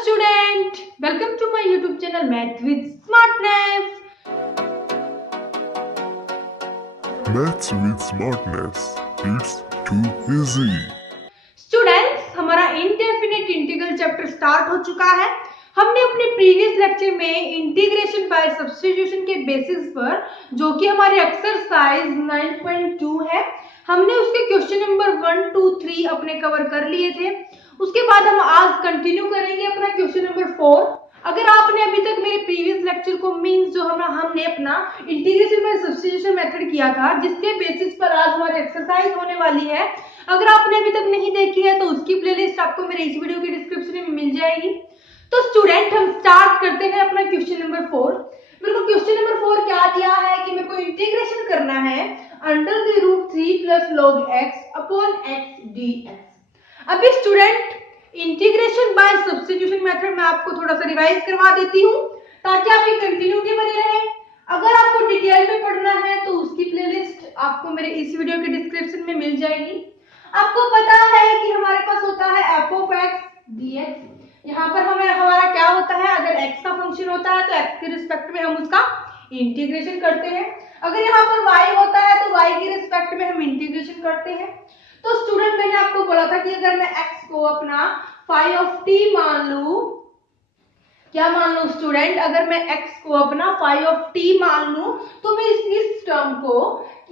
student, welcome to my YouTube channel Math with Smartness. Maths with Smartness. It's too easy. Students, हमारा indefinite integral chapter start हो चुका है। हमने अपने previous lecture में integration by substitution के basis पर, जो कि हमारी एक्सरसाइज 9.2 है, हमने उसके क्वेश्चन नंबर 1, 2, 3 अपने कवर कर लिए थे। उसके बाद हम आज कंटिन्यू करेंगे अपना क्वेश्चन नंबर 4। अगर आपने अभी तक मेरे प्रीवियस लेक्चर को मींस जो हमने अपना इंटीग्रेशन बाय सब्स्टिट्यूशन मेथड किया था, जिसके बेसिस पर आज हमारी एक्सरसाइज होने वाली है, अगर आपने अभी तक नहीं देखी है तो उसकी प्लेलिस्ट आपको मेरे इस वीडियो के डिस्क्रिप्शन में मिल जाएगी। तो स्टूडेंट, हम स्टार्ट करते हैं अपना क्वेश्चन नंबर 4। मेरे को क्वेश्चन नंबर 4 क्या दिया है कि मेरे को इंटीग्रेशन करना है under the root 3 plus log x upon x dx। अभी student, integration by substitution method में आपको थोड़ा सा रिवाइज करवा देती हूँ ताकि आपकी कंटिन्यूटी बनी रहे। अगर आपको डिटेल में पढ़ना है तो उसकी प्लेलिस्ट आपको मेरे इस वीडियो के डिस्क्रिप्शन में मिल जाएगी। आपको पता है कि हमारे पास होता है f of x dx। यहाँ पर हमारा क्या होता है, अगर x का फंक्शन होता है तो x के रिस्पेक्ट में हम उसका इंटीग्रेशन करते हैं। अगर यहाँ पर y होता है तो y के रिस्पेक्ट में हम इंटीग्रेशन करते हैं। तो स्टूडेंट, मैंने आपको बोला था कि अगर मैं x को अपना phi of t मान लूं, क्या मान लूं स्टूडेंट, अगर मैं x को अपना phi of t मान लूं तो मैं इस टर्म को,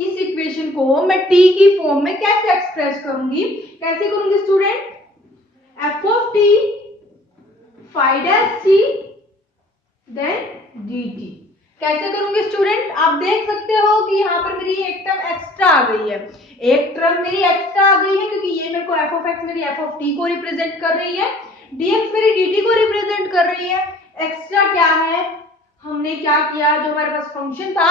इस इक्वेशन को मैं t की फॉर्म में कैसे एक्सप्रेस करूंगी? कैसे करूंगी student? f of t phi dash t then dt। कैसे करूंगी स्टूडेंट? आप देख सकते हो कि यहाँ पर मेरी एक टर्म एक्स्ट्रा आ गई है, एक टर्म मेरी एक्स्ट्रा आ गई है, क्योंकि ये मेरे को f of x मेरी f of t को रिप्रेजेंट कर रही है, dx मेरी dt को रिप्रेजेंट कर रही है। एक्स्ट्रा क्या है? हमने क्या किया, जो हमारे पास फंक्शन था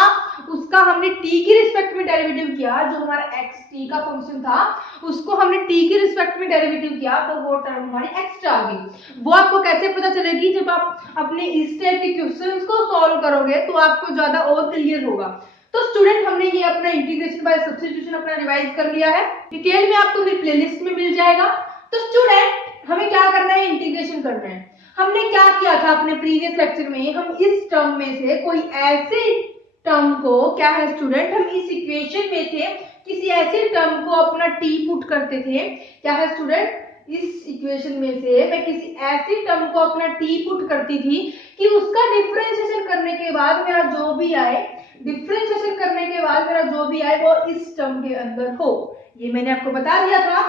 उसका हमने t की रिस्पेक्ट में डेरिवेटिव किया। जो हमारा x t का फंक्शन था उसको हमने t की रिस्पेक्ट में डेरिवेटिव किया, तो वो टर्म हमारी एक्स्ट्रा आ गई। वो आपको कैसे पता चलेगी? जब आप अपने इस टाइप के क्वेश्चंस को सॉल्व करोगे तो आपको ज्यादा और क्लियर होगा। तो स्टूडेंट, हमने ये अपना इंटीग्रेशन बाय सब्स्टिट्यूशन अपना रिवाइज कर लिया है, डिटेल में आपको मेरी प्लेलिस्ट में मिल जाएगा। तो स्टूडेंट, हमें क्या करना है? इंटीग्रेशन करना है। हमने क्या किया था अपने प्रीवियस लेक्चर में? हम इस टर्म में से कोई ऐसे टर्म को, क्या है स्टूडेंट, हम इस इक्वेशन में से किसी ऐसे टर्म को अपना t पुट करते थे। क्या है स्टूडेंट? इस इक्वेशन में से मैं किसी ऐसी टर्म को अपना t पुट करती थी कि उसका डिफरेंशिएशन करने के बाद मेरा जो भी आए, डिफरेंशिएशन करने के बाद मेरा जो भी आए वो इस टर्म के अंदर हो। ये मैंने आपको बता दिया था।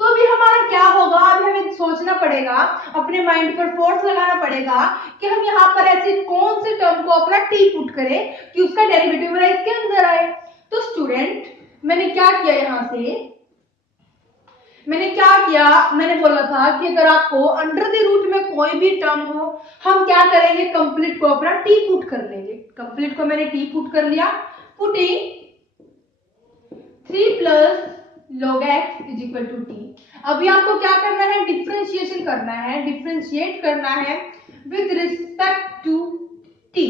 तो अभी हमारा क्या होगा? अभी हमें सोचना पड़ेगा, अपने माइंड पर फोर्स लगाना पड़ेगा कि हम यहाँ पर ऐसे कौन से टर्म को अपना t पुट करें कि उसका डेरिवेटिव मेरा इसके अंदर आए। तो स्टूडेंट, मैंने क्या किया, यहाँ से मैंने क्या किया, मैंने बोला था कि अगर आपको अंडर द रूट में कोई भी टर्म हो, हम क्या करेंगे? कंप्लीट को अपना t पुट कर लेंगे। कंप्लीट को मैंने t पुट कर लिया। Putting 3 plus log x is equal to t। अभी आपको क्या करना है? डिफरेंशिएशन करना है, डिफरेंशिएट करना है विद रिस्पेक्ट टू t।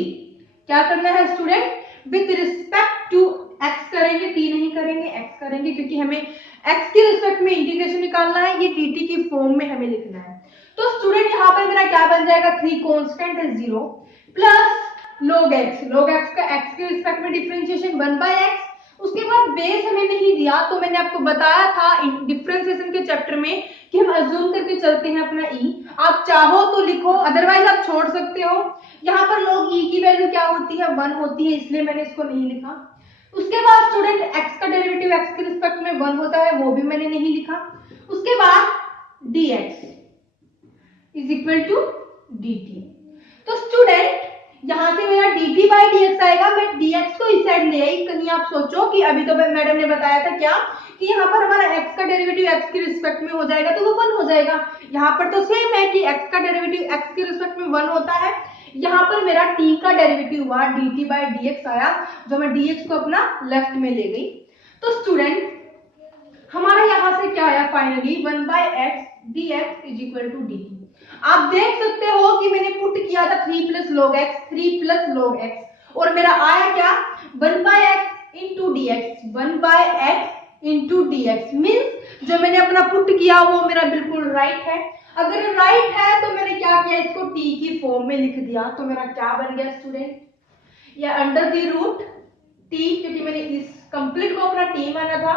क्या करना है student? With respect to x करेंगे, t नहीं करेंगे, x करेंगे, क्योंकि हमें x के रिस्पेक्ट में इंटीग्रेशन निकालना है, ये dt की फॉर्म में हमें लिखना है। तो स्टूडेंट, यहाँ पर मेरा क्या बन जाएगा? 3 कांस्टेंट है 0 प्लस log x का x के रिस्पेक्ट में डिफरेंशिएशन 1/x। उसके बाद बेस हमें नहीं दिया, तो मैंने आपको बताया था डिफरेंशिएशन के चैप्टर में कि हम अज्यूम करके चलते हैं अपना e। आप चाहो तो लिखो, अदरवाइज आप छोड़ सकते हो। यहाँ पर log e की वैल्यू क्या होती है? 1 होती है, इसलिए मैंने इसको नहीं लिखा। उसके बाद स्टूडेंट, x का डेरिवेटिव x के रिस्पेक्ट में 1 होता है, वो भी मैंने नहीं लिखा। उसके बाद dx is equal to dt। तो स्टूडेंट, यहाँ से मेरा dt बाई dx आएगा। मैं dx को इस साइड ले आई। कहीं आप सोचो कि अभी तो मैडम ने बताया था क्या कि यहाँ पर हमारा x का डेरिवेटिव x के रिस्पेक्ट में हो जाएगा तो वो 1 हो जाएगा। यहाँ पर तो सेम है कि x का डेरिवेटिव x के रिस्पेक्ट में 1 होता है। यहाँ पर मेरा t का डेरिवेटिव हुआ dt बाई dx आया, जो मैं dx को अपना लेफ्ट में ले गई। तो स्टूडेंट, हमारा यहाँ से क्या आया? Finally 1/x dx is equal to dt। आप देख सकते हो कि मैंने पुट किया था 3 प्लस log x, और मेरा आया क्या? 1/x into dx, 1/x into dx। Means जो मैंने अपना पुट किया वो मेरा बिल्कुल राइट है। अगर राइट है तो मैंने क्या किया? इस दिया तो मेरा क्या बन गया स्टूडेंट, या अंडर द रूट टी, क्योंकि मैंने इस कंप्लीट को अपना टी माना था।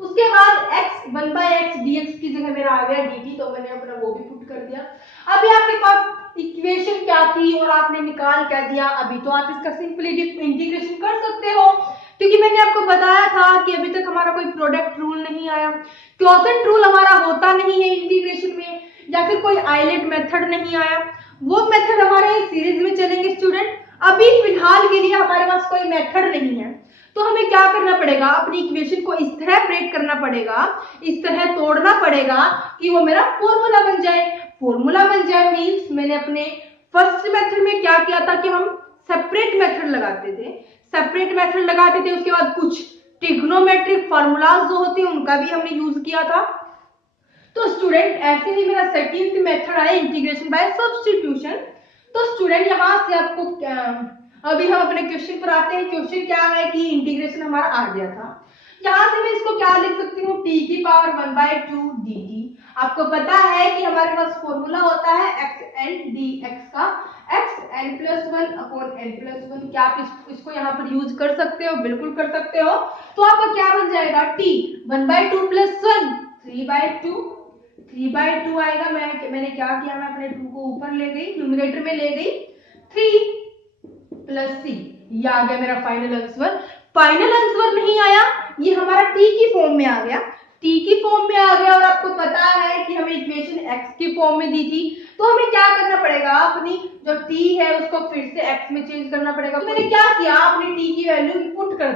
उसके बाद x 1/x dx की जगह मेरा आ गया dt, तो मैंने अपना वो भी पुट कर दिया। अभी आपके पास इक्वेशन क्या थी और आपने निकाल क्या दिया, अभी तो आप इसका सिंपली इंटीग्रेशन कर सकते हो, क्योंकि मैंने आपको बताया था कि अभी तक हमारा कोई प्रोडक्ट रूल नहीं आया, क्वोशंट रूल हमारा होता नहीं है इंटीग्रेशन में, या फिर कोई आइलेट मेथड नहीं आया। वो मेथड हमारे सीरीज में चलेंगे स्टूडेंट। अभी फिलहाल के लिए हमारे पास कोई मेथड नहीं है, तो हमें क्या करना पड़ेगा, अपनी इक्वेशन को इस तरह ब्रेक करना पड़ेगा, इस तरह तोड़ना पड़ेगा कि वो मेरा फॉर्मूला बन जाए। फॉर्मूला बन जाए मींस मैंने अपने फर्स्ट मेथड में क्या किया था कि हम सेपरेट मेथड लगाते थे, उसके बाद कुछ ट्रिग्नोमेट्रिक फार्मूलाज जो होते हैं उनका भी हमने यूज किया था। तो स्टूडेंट ऐसे ही मेरा सेकंड मेथड आया इंटीग्रेशन बाय सब्स्टिट्यूशन। तो स्टूडेंट यहाँ से आपको अभी हम अपने क्वेश्चन पर आते हैं। क्वेश्चन क्या है कि इंटीग्रेशन हमारा आ गया था, यहाँ से मैं इसको क्या लिख सकती हूँ, t की पावर 1/2 dt। आपको पता है कि हमारे पास फॉर्मूला होता है xn dx का, xn+1/n+1। क्या आप इसको यहाँ पर यूज कर सकते हो, बिल्कुल कर सकते हो। तो आपका क्या बन जाएगा, t 1/2 + 1 3/2 आएगा। मैंने क्या किया, मैं अपने 2 को ऊपर ले गई, न्यूमरेटर में ले गई, 3 + c, ये आ गया मेरा फाइनल आंसर। फाइनल आंसर नहीं आया, ये हमारा t की फॉर्म में आ गया, और आपको पता है कि हमें इक्वेशन x की फॉर्म में दी थी, तो हमें क्या करना पड़ेगा, अपनी जो t है उसको फिर से x में चेंज करना पड़ेगा। तो मैंने क्या किया, अपनी t की वैल्यू पुट कर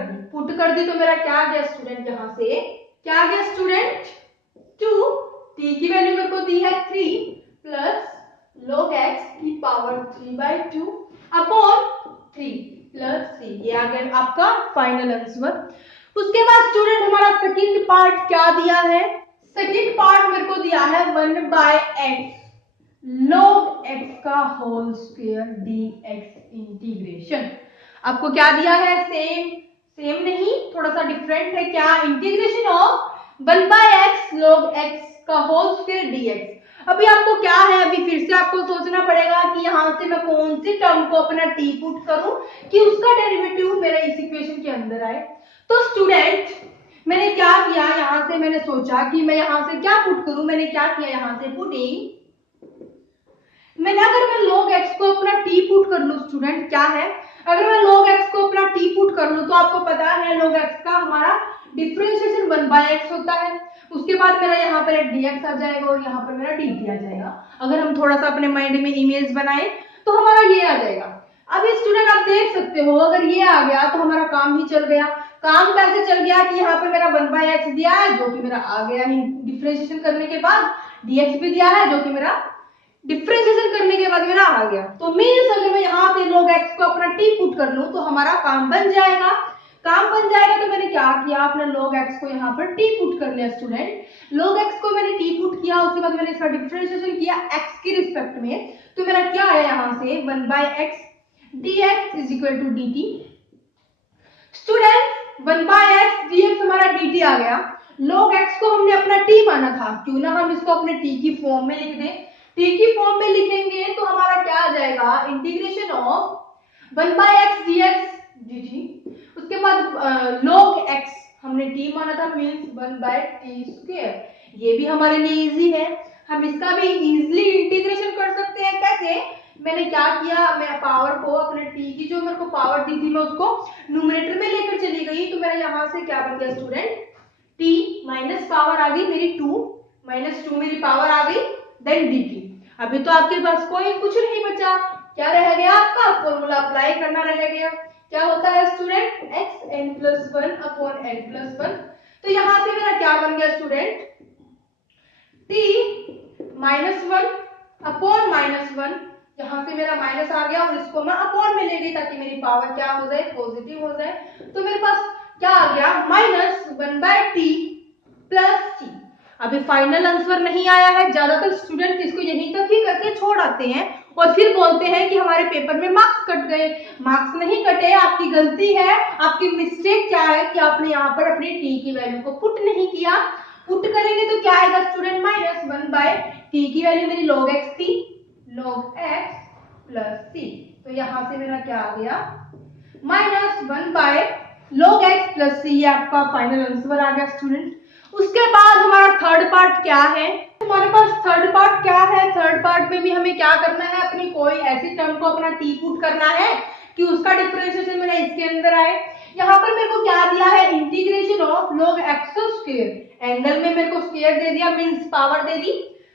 दी, तो मेरा क्या गया स्टूडेंट, यहाँ से क्या गया स्टूडेंट, 2, t की वैल्यू मेरे को दी है 3 + log x की पावर 3/2 अपॉन 3 + c, ये आ गया आपका फाइनल आंसर। उसके बाद स्टूडेंट हमारा सेकंड पार्ट क्या दिया है, सेकंड पार्ट मेरे को दिया है 1/x log x का होल स्क्वायर dx इंटीग्रेशन। आपको क्या दिया है, सेम नहीं, थोड़ा सा डिफरेंट है। क्या, integration of 1/x log x का होल स्क्वायर dx। अभी आपको क्या है, अभी फिर से आपको सोचना पड़ेगा कि यहाँ से मैं कौन सी टर्म को अपना t पुट करूं कि उसका डेरिवेटिव मेरा इस इक्वेशन के अंदर आए। तो स्टूडेंट मैंने क्या किया, यहाँ से मैंने सोचा कि मैं यहाँ से क्या पुट करूं, मैंने क्या किया, यहाँ से पुटिंग, अगर मैं log x को अपना t पुट कर लूं स्टूडेंट, क्या है, अगर मैं log x को अपना t पुट कर लूं तो आपको पता है log x का हमारा डिफरेंशिएशन 1/x होता है। उसके बाद मेरा यहाँ पर एक dx आ जाएगा और यहाँ पर मेरा dt आ जाएगा। अगर हम थोड़ा सा अपने माइंड में इमेज बनाए तो हमारा ये आ जाएगा। अभी स्टूडेंट आप देख सकते हो, अगर ये आ गया तो हमारा काम ही चल गया। काम कैसे चल गया कि यहाँ पर मेरा 1/x दिया है जो कि मेरा आ गया है डिफरेंशिएशन करने के बाद, dx भी दिया है जो कि मेरा डिफरेंशिएशन करने के बाद मेरा आ गया। तो मींस अगर मैं यहाँ पे log x को अपना t पुट कर लूं तो हमारा काम बन जाएगा। तो मैंने क्या किया, अपना log x को यहाँ पर t पुट कर लिया स्टूडेंट। log x को मैंने t पुट किया, उसके बाद मैंने इसका डिफरेंशिएशन किया x के रिस्पेक्ट में, तो मेरा क्या आया यहाँ से 1/x dx = dt। Student 1/x dx हमारा dt आ गया। log x को हमने अपना t माना था, क्यों ना हम इसको अपने t की फॉर्म में लिख दें। t की फॉर्म में लिखेंगे तो हमारा क्या आ जाएगा, integration of 1/x dx dt। उसके बाद log x हमने t माना था, मींस 1/t²। ये भी हमारे लिए इजी है, हम इसका भी इजीली इंटीग्रेशन कर सकते हैं। कैसे, मैंने क्या किया, मैं पावर को अपने t की जो मेरे को पावर दी थी मैं उसको न्यूमरेटर में लेकर चली गई, तो मेरा यहाँ से क्या बन गया स्टूडेंट, t माइनस पावर आ गई मेरी 2 -2 मेरी पावर आ गई, देन dt। अभी तो आपके पास कोई कुछ नहीं बचा, क्या रह गया, आपका फॉर्मूला अप्लाई करना रह गया। क्या होता है स्टूडेंट, xn+1/n+1। तो यहाँ से मेरा क्या बन गया स्टूडेंट, t -1/-1, यहाँ से मेरा माइनस आ गया और इसको मैं अपॉन में ले गई ताकि मेरी पावर क्या हो जाए, पॉजिटिव हो जाए। तो मेरे पास क्या आ गया, -1/t + t। अभी फाइनल आंसर नहीं आया है, ज्यादातर स्टूडेंट इसको यहीं तक ही करके छोड़ आते हैं और फिर बोलते हैं कि हमारे पेपर में मार्क्स कट गए। मार्क्स नहीं कटे, आपकी गलती है, आपकी मिस्टेक क्या है कि आपने यहाँ पर अपनी t की वैल्यू को पुट नहीं किया। पुट करेंगे तो क्या आएगा स्टूडेंट, -1/t की वैल्यू मेरी log x थी, log x प्लस सी। तो यहां से मेरा क्या आ गया -1 log x प्लस सी। ये आपका फाइनल आंसर आ गया स्टूडेंट। उसके बाद हमारा थर्ड पार्ट क्या है, हमारे पास थर्ड पार्ट क्या है, थर्ड पार्ट में भी हमें क्या करना है, अपनी कोई ऐसी टर्म को अपना टी पुट करना है कि उसका डिफरेंशिएशन मेरा इसके अंदर आए। यहाँ पर मेरे को क्या दिया है, integration of log x square, angle में मेरे को स्क्वायर दे दिया मींस पावर दे दी,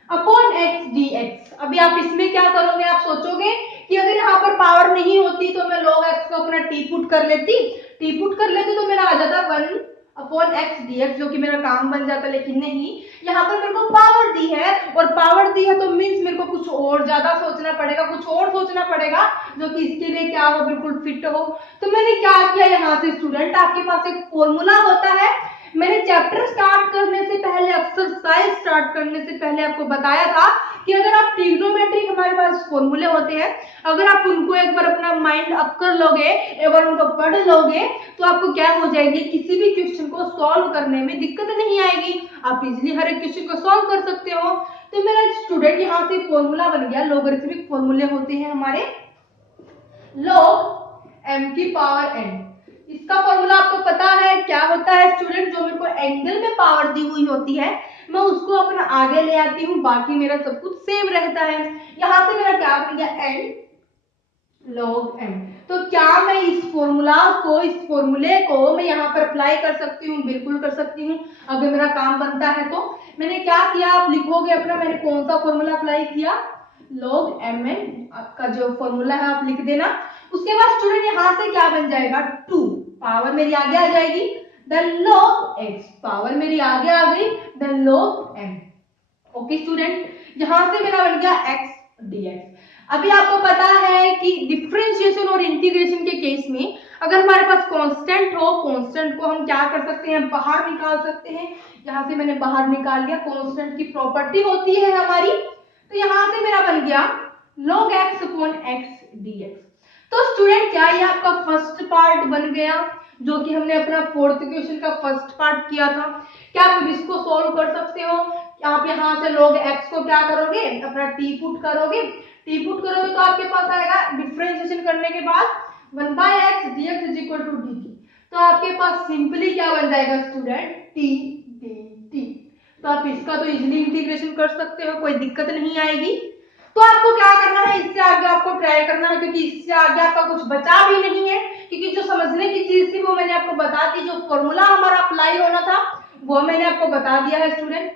अपॉन x dx। अभी आप इसमें क्या करोगे, आप सोचोगे कि अगर यहाँ पर पावर नहीं होती तो मैं log x को अपना टी पुट कर लेती तो मेरा आ जाता 1 अपॉन x dx, जो कि मेरा काम बन जाता, लेकिन नहीं, यहाँ पर मेरे को पावर दी है, और पावर दी है तो मीन्स मेरे को कुछ और ज्यादा सोचना पड़ेगा, कुछ और सोचना पड़ेगा जो कि इसके लिए क्या हो, बिल्कुल फिट हो। तो मैंने क्या किया, यहाँ से स्टूडेंट आपके पास एक फॉर्मूला होता है, मैंने चैप्टर स्टार्ट करने से पहले, एक्सरसाइज स्टार्ट करने से पहले आपको बताया था कि अगर आप ट्रिग्नोमेट्रिक, हमारे पास फॉर्मूले होते हैं, अगर आप उनको एक बार अपना माइंड अप कर लोगे, एक बार उनको पढ़ लोगे, तो आपको क्या हो जाएगी, किसी भी क्वेश्चन को सॉल्व करने में दिक्कत नहीं आएगी, आप इजीली हर एक क्वेश्चन को सॉल्व कर सकते हो। तो मेरा स्टूडेंट यहाँ से फॉर्मूला बन गया, लॉगरिथमिक फॉर्मूले होते हैं हमारे log m की पावर n। इसका फॉर्मूला आपको पता है क्या होता है स्टूडेंट, जो मेरे को एंगल में पावर दी हुई होती है मैं उसको अपना आगे ले आती हूँ, बाकी मेरा सब कुछ सेम रहता है। यहाँ से मेरा क्या बन गया, n log m। तो क्या मैं इस फॉर्मूले को मैं यहाँ पर अप्लाई कर सकती हूँ, बिल्कुल कर सकती हूँ, अगर मेरा काम बनता है तो। मैंने क्या किया, आप लिखोगे अपना, मैंने कौन सा फॉर्मूला अप्लाई किया, log mn आपका जो फॉर्मूला है आप लिख देना। उसके बाद स्टूडेंट यहाँ से क्या बन जाएगा, 2 पावर मेरी आगे आ जाएगी, देन log x पावर मेरी आगे आ गई, then log m। Okay student, यहाँ से मेरा बन गया x dx। अभी आपको पता है कि डिफरेंशिएशन और इंटीग्रेशन के केस में अगर हमारे पास कांस्टेंट हो, कांस्टेंट को हम क्या कर सकते हैं, बाहर निकाल सकते हैं। यहाँ से मैंने बाहर निकाल लिया, कांस्टेंट की प्रॉपर्टी होती है हमारी। तो यहाँ से मेरा बन गया log x upon x dx। तो स्टूडेंट क्या ये आपका फर्स्ट पार्ट बन गया, जो कि हमने अपना फोर्थ क्वेश्चन का फर्स्ट पार्ट किया था। क्या आप इसको सॉल्व कर सकते हो, आप यहाँ से log x को क्या करोगे, अपना टी पुट करोगे तो आपके पास आएगा डिफरेंशिएशन करने के बाद 1 by x dx is equal to dt। तो आपके पास सिंपली क्या बन जाएगा स्टूडेंट, t dt। तो आप इसका तो इजीली इंटीग्रेशन कर सकते हो, कोई दिक्कत नहीं आएगी। तो आपको क्या करना है, इससे आगे आपको ट्राई करना है, क्योंकि इससे आगे आपका कुछ बचा भी नहीं है, क्योंकि जो समझने की चीज थी वो मैंने आपको बता दी, जो फॉर्मूला हमारा अप्लाई होना था वो मैंने आपको बता दिया है स्टूडेंट।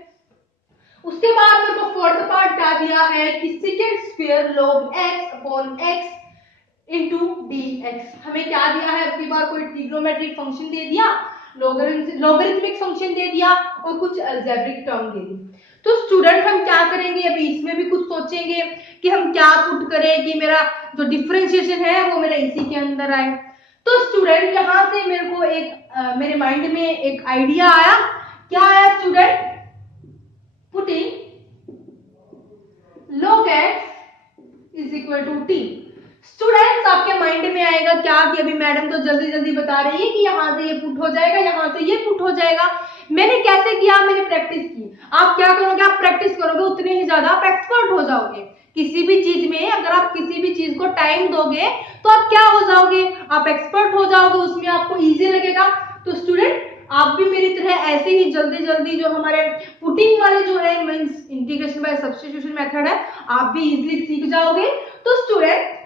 उसके बाद मेरे को फोर्थ पार्ट क्या दिया है कि second square log x upon x into dx। हमें क्या दिया है, अब की बार कोई ट्रिग्नोमेट्रिक फंक्शन दे दिया, लॉगरिथमिक फंक्शन दे दिया और कुछ अलजेब्रिक टर्म दे दी। तो स्टूडेंट हम क्या करेंगे, अभी इसमें भी कुछ सोचेंगे कि हम क्या पुट करें कि मेरा जो डिफरेंशिएशन है वो मेरा इसी के अंदर आए। तो स्टूडेंट यहाँ से मेरे को मेरे माइंड में एक आइडिया आया। क्या आया student, putting log x is equal to t। Students आपके माइंड में आएगा क्या कि अभी मैडम तो जल्दी जल्दी बता रही है कि यहाँ से ये पुट हो जाएगा, यहाँ से ये पुट हो जाएगा। मैंने कैसे किया, मैंने प्रैक्टिस की। आप क्या करोगे, आप प्रैक्टिस करोगे उतने ही ज्यादा आप एक्सपर्ट हो जाओगे। किसी भी चीज में अगर आप किसी भी चीज को टाइम दोगे तो आप क्या हो जाओगे, आप एक्सपर्ट हो जाओगे, उसमें आपको इजी लगेगा। तो स्टूडेंट आप भी मेरी तरह ऐसे ही जल्दी जल्दी जो हमारे पुटिंग वाले जो है means integration by substitution method है, आप भी इजीली सीख जाओगे। तो स्टूडेंट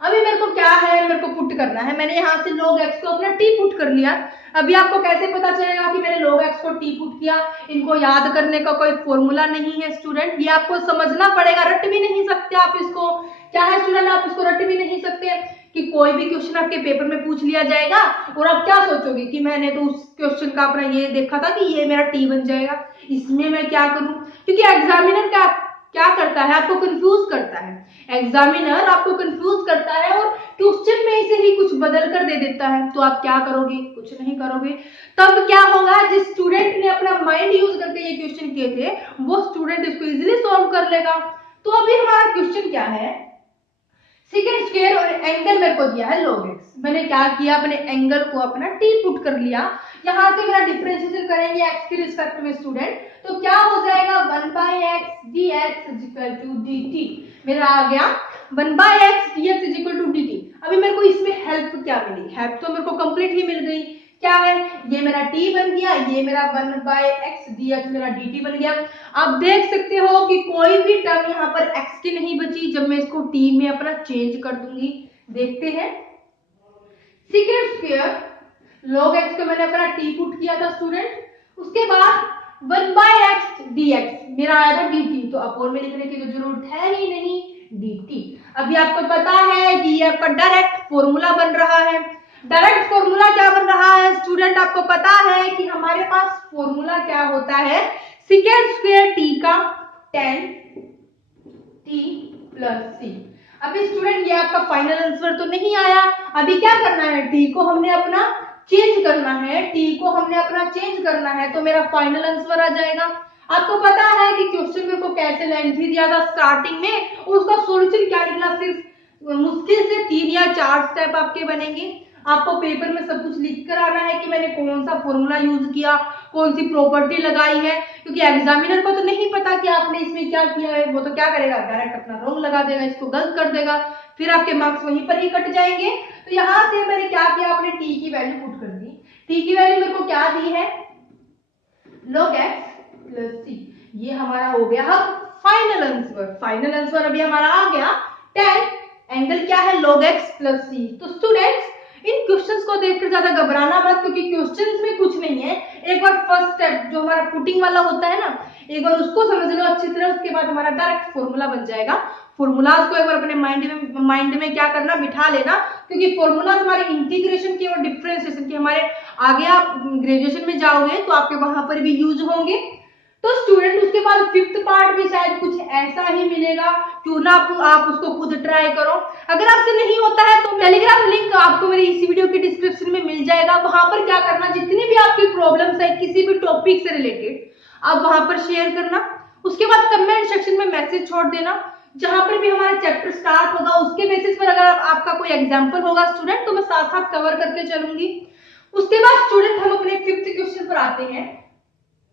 अभी मेरे को क्या है, मेरे को पुट करना है। मैंने यहाँ से log x को अपना t पुट कर लिया। अभी आपको कैसे पता चलेगा कि मैंने log x को t पुट किया, इनको याद करने का कोई फॉर्मूला नहीं है स्टूडेंट, ये आपको समझना पड़ेगा, रट भी नहीं सकते आप इसको। क्या है स्टूडेंट, आप इसको रट भी नहीं सकते कि कोई भी क्वेश्चन आपके पेपर में पूछ लिया जाएगा और आप क्या सोचोगे कि मैंने तो उस क्वेश्चन का अपना ये देखा था कि ये मेरा t बन जाएगा, इसमें मैं क्या करूं। क्योंकि एग्जामिनर क्या करता है, आपको कंफ्यूज करता है। एग्जामिनर आपको कंफ्यूज करता है और क्वेश्चन में से ही कुछ बदल कर दे देता है। तो आप क्या करोगे, कुछ नहीं करोगे। तब क्या होगा, जिस स्टूडेंट ने अपना माइंड यूज करके ये क्वेश्चन किए थे वो स्टूडेंट इसको इजीली सॉल्व कर लेगा। तो अभी हमारा क्वेश्चन क्या है, सेकंड स्क्वायर और एंगल मेरे को दिया है log x। मैंने क्या किया, अपने एंगल को अपना t पुट कर लिया। यहाँ से मेरा डिफरेंशिएशन करेंगे x के रिस्पेक्ट में स्टूडेंट, तो क्या हो जाएगा 1 by x dx is equal to dt। मेरा आ गया 1/x dx is equal to dt। अभी मेरे को इसमें हेल्प क्या मिली? हेल्प तो मेरे को कंप्लीट ही मिल गई। क्या है? ये मेरा t बन गया, ये मेरा 1/x dx मेरा dt बन गया। आप देख सकते हो कि कोई भी टर्म यहाँ पर x की नहीं बची जब मैं इसको t में अपना चेंज कर दूंगी। देखते हैं, सीकेंट स्क्वायर log x को मैंने अपना t पुट किया था स्टूडेंट, उसके बाद 1/x dx मेरा आया था dt, तो अपोन में लिखने की तो जरूरत है ही नहीं, dt। अभी आपको पता है कि ये आपका डायरेक्ट फॉर्मूला बन रहा है। डायरेक्ट फॉर्मूला क्या बन रहा है स्टूडेंट? आपको पता है कि हमारे पास फॉर्मूला क्या होता है, सीकेंट स्क्वायर t का tan t प्लस c। अभी स्टूडेंट ये आपका फाइनल आंसर तो नहीं आया। अभी क्या करना है, t को हमने अपना चेंज करना है, t को हमने अपना चेंज करना है, तो मेरा फाइनल आंसर आ जाएगा। आपको पता है कि क्वेश्चन मेरे को कैसे लेंथी दिया था स्टार्टिंग में, उसका सॉल्यूशन क्या निकला, सिर्फ मुश्किल से 3 या 4 स्टेप आपके बनेंगे। आपको पेपर में सब कुछ लिख कर आना है कि मैंने कौन सा फॉर्मूला यूज किया, कौन सी प्रॉपर्टी लगाई है, क्योंकि एग्जामिनर को तो नहीं पता कि आपने इसमें क्या किया है। वो तो क्या करेगा, डायरेक्ट अपना रॉन्ग लगा देगा, इसको गलत कर देगा, फिर आपके मार्क्स वहीं पर ही कट जाएंगे। तो यहाँ से मैंने क्या किया, आपने टी की वैल्यू पुट कर दी। टी की वैल्यू मेरे को क्या दी है, log x प्लस सी। ये हमारा हो गया अब फाइनल आंसर। फाइनल आंसर अभी हमारा आ गया tan एंगल क्या है, log x प्लस सी। तो स्टूडेंट्स इन क्वेश्चंस को देखकर ज्यादा घबराना मत, क्योंकि क्वेश्चंस में कुछ नहीं है। एक बार फर्स्ट स्टेप जो हमारा पुटिंग वाला होता है ना, एक बार उसको समझ लो अच्छी तरह, उसके बाद हमारा डायरेक्ट फॉर्मूला बन जाएगा। फॉर्मूलाज को एक बार अपने माइंड में क्या करना, बिठा लेना, क्योंकि फॉर्मूलाज हमारे इंटीग्रेशन के और डिफरेंशिएशन के, हमारे आगे आप ग्रेजुएशन में जाओगे तो आपके वहां पर भी यूज होंगे। तो स्टूडेंट उसके बाद फिफ्थ पार्ट में शायद कुछ ऐसा ही मिलेगा, क्यों ना आप उसको खुद ट्राई करो। अगर आपसे नहीं होता है तो टेलीग्राम लिंक आपको मेरी इसी वीडियो के डिस्क्रिप्शन में मिल जाएगा। वहां पर क्या करना, जितनी भी आपकी प्रॉब्लम्स है किसी भी टॉपिक से रिलेटेड, आप वहां पर शेयर करना। उसके बाद कमेंट सेक्शन में मैसेज छोड़ देना, जहां पर भी हमारा चैप्टर स्टार्ट होगा उसके बेसिस पर अगर आपका कोई एग्जाम्पल होगा स्टूडेंट, तो मैं साथ साथ कवर करके चलूंगी। उसके बाद स्टूडेंट हम अपने फिफ्थ क्वेश्चन पर आते हैं,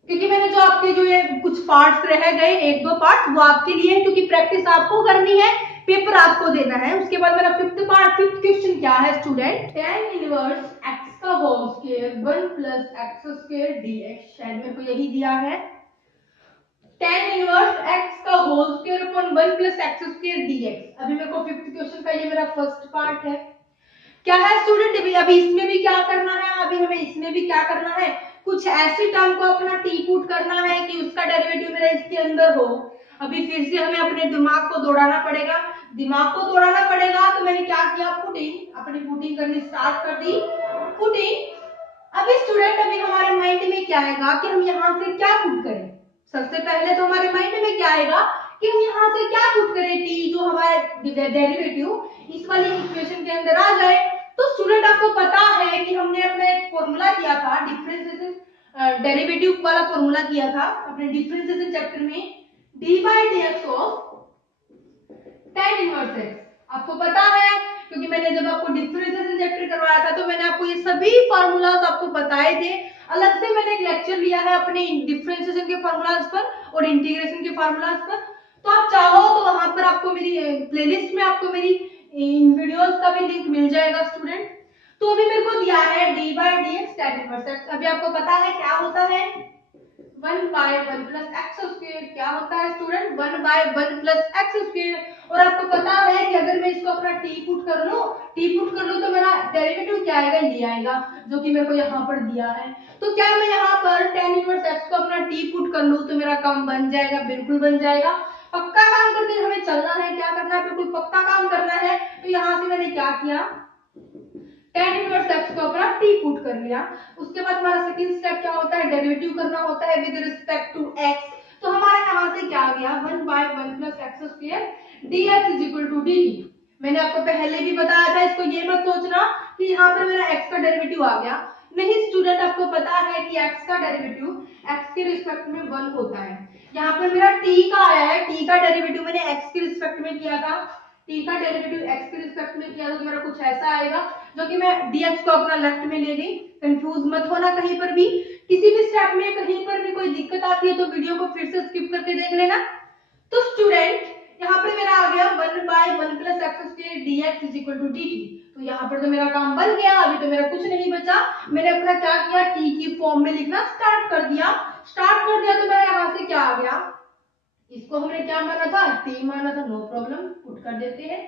क्योंकि मैंने जो आपके जो ये कुछ पार्ट्स रह गए, 1-2 पार्ट, वो आपके लिए है, क्योंकि प्रैक्टिस आपको करनी है, पेपर आपको देना है। उसके बाद मेरा फिफ्थ क्वेश्चन क्या है स्टूडेंट, tan इनवर्स x का whole square 1 plus x square dx। शायद मेरे को यही दिया है, tan इनवर्स x का whole square upon 1 plus x square dx। अभी मेरे को फिफ्थ क्वेश्चन का ये मेरा फर्स्ट पार्ट है। क्या है स्टूडेंट, अभी इसमें भी क्या करना है, अभी हमें इसमें भी क्या करना है, कुछ ऐसी टर्म को अपना टी पुट करना है कि उसका डेरिवेटिव मेरा इसके अंदर हो। अभी फिर से हमें अपने दिमाग को दौड़ाना पड़ेगा, तो मैंने क्या किया, पुटिंग, अपनी पुटिंग करनी स्टार्ट कर दी, पुटिंग। अभी स्टूडेंट अभी हमारे माइंड में क्या आएगा कि हम यहाँ से क्या पुट करें। सबसे पहले तो हमारे माइंड में क्या आएगा कि हम यहाँ से क्या पुट करें, टी जो हमारा डेरिवेटिव इस वाली इक्वेशन के अंदर आ जाए। तो स्टूडेंट आपको पता है कि हमने अपना एक फॉर्मूला किया था, डिफरेंशिएशन डेरिवेटिव वाला फॉर्मूला किया था अपने डिफरेंशिएशन चैप्टर में, D by D x of tan inverse x। आपको पता है, क्योंकि मैंने जब आपको डिफरेंशिएशन चैप्टर करवाया था तो मैंने आपको ये सभी फार्मूलाज आपको बताए थे। अलग से मैंने एक लेक्चर लिया है अपने डिफरेंशिएशन के फार्मूलाज पर और इंटीग्रेशन के फार्मूलाज पर। तो आप चाहो तो वहां पर आपको मेरी प्लेलिस्ट में आपको मेरी इन वीडियोस का भी लिंक मिल जाएगा स्टूडेंट। तो अभी मेरे को दिया है D by D x tan inverse x। अभी आपको पता है क्या होता है, 1 बाय 1 प्लस एक्स स्क्वायर। क्या होता है student, 1 by 1 plus x square. और आपको पता है कि अगर मैं इसको अपना टी पुट कर लूं तो मेरा डेरिवेटिव क्या आएगा, ये आएगा, जो कि मेरे को यहाँ पर दिया है। तो क्या मैं यहाँ पर tan इनवर्स x को अपना टी पुट कर लूं तो मेरा काम बन जाएगा, बिल्कुल बन जाएगा। पक्का काम करके हमें चलना है, क्या करना है, बिल्कुल पक्का काम करना है। तो यहाँ से मैंने क्या किया, tan इनवर्स x को अपना t पुट कर लिया। उसके बाद हमारा सेकंड स्टेप क्या होता है, डेरिवेटिव करना होता है विद रिस्पेक्ट टू x। तो हमारे यहाँ से क्या आ गया, 1 by 1 plus x square dx is equal to dt। मैंने आपको पहले भी बताया था, इसको ये मत सोचना कि यहाँ पर मेरा x का डेरिवेटिव आ गया। नहीं स्टूडेंट, आपको पता है कि x का डेरिवेटिव x के रिस्पेक्ट में 1 होता है। यहाँ पर मेरा t का आया है, t का डेरिवेटिव मैंने x के रिस्पेक्ट में किया था, t का डेरिवेटिव x के रिस्पेक्ट में किया तो मेरा कुछ ऐसा आएगा, जो कि मैं dx को अपना लेफ्ट में ले गई। कंफ्यूज मत होना कहीं पर भी, किसी भी स्टेप में कहीं पर भी कोई दिक्कत आती है तो वीडियो को फिर से स्किप करके देख लेना। तो स्टूडेंट यहाँ पर मेरा आ गया 1 by 1 plus dx is equal to dt। तो यहाँ पर तो मेरा काम बन गया, अभी तो मेरा कुछ नहीं बचा। मैंने अपना क्या किया, t की फॉर्म में लिखना स्टार्ट कर दिया। तो मेरा यहाँ से क्या आ गया, इसको हमने क्या माना था, t माना था, नो प्रॉब्लम, पुट कर देते हैं।